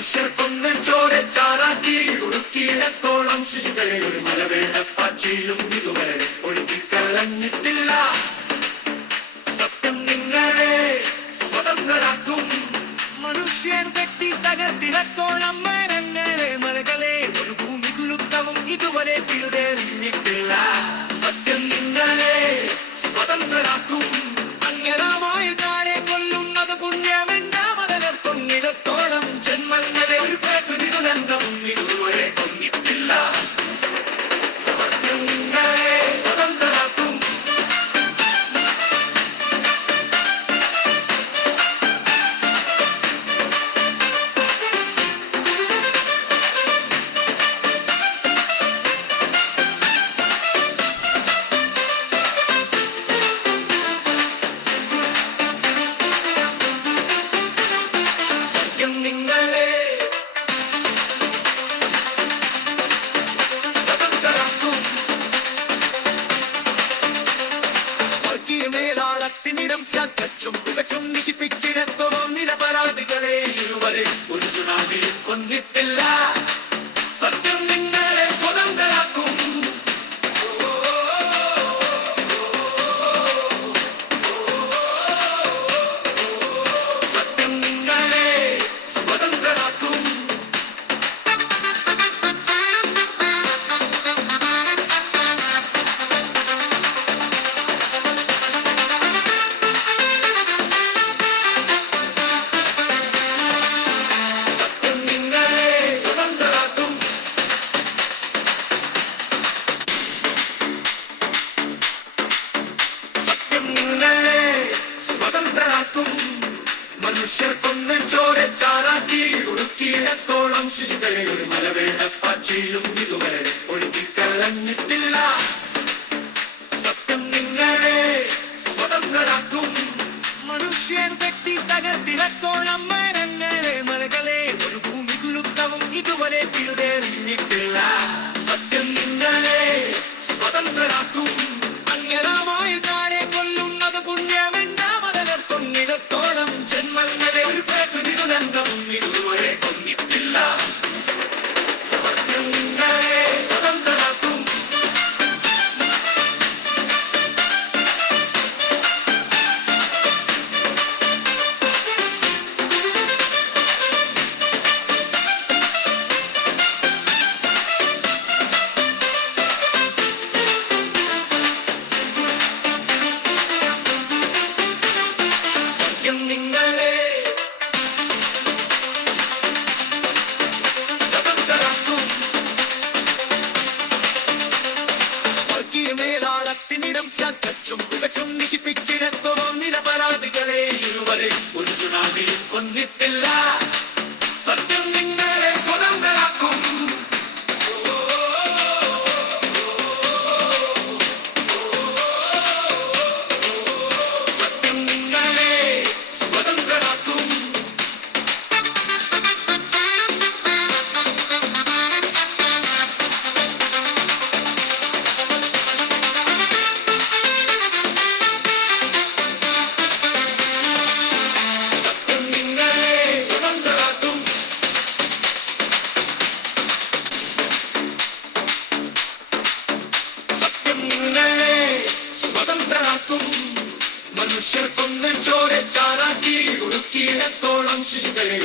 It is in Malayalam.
മനുഷ്യർ കൊന്നെന്തോരെ ചാറാക്കി ഉടുക്കിയിടത്തോളം ശിശുക്കളെ ഒരു മലവേളപ്പാച്ചിലും ഇതുവരെ ഒഴുകിക്കളഞ്ഞിട്ടില്ല ശിശുതരയൊരു മലവേളപ്പാച്ചിലും ഇതുവരെ ഒഴുകിക്കലഞ്ഞിട്ടില്ല സത്യം നിങ്ങളെ സ്വതന്ത്രരാക്കും മനുഷ്യർ വെട്ടി തകർത്തിടത്തോളം മരങ്ങളെ മലകളെ ഒരു ഭൂമി കുലുക്കവും ഇതുവരെ പിഴുതെറിഞ്ഞിട്ടില്ല സത്യം നിങ്ങളെ സ്വതന്ത്രരാക്കും. മനുഷ്യർ കൊന്നിട്ടോരെ ചാറാക്കി ഉടുക്കിയിടത്തോളം ശിശുക്കളെ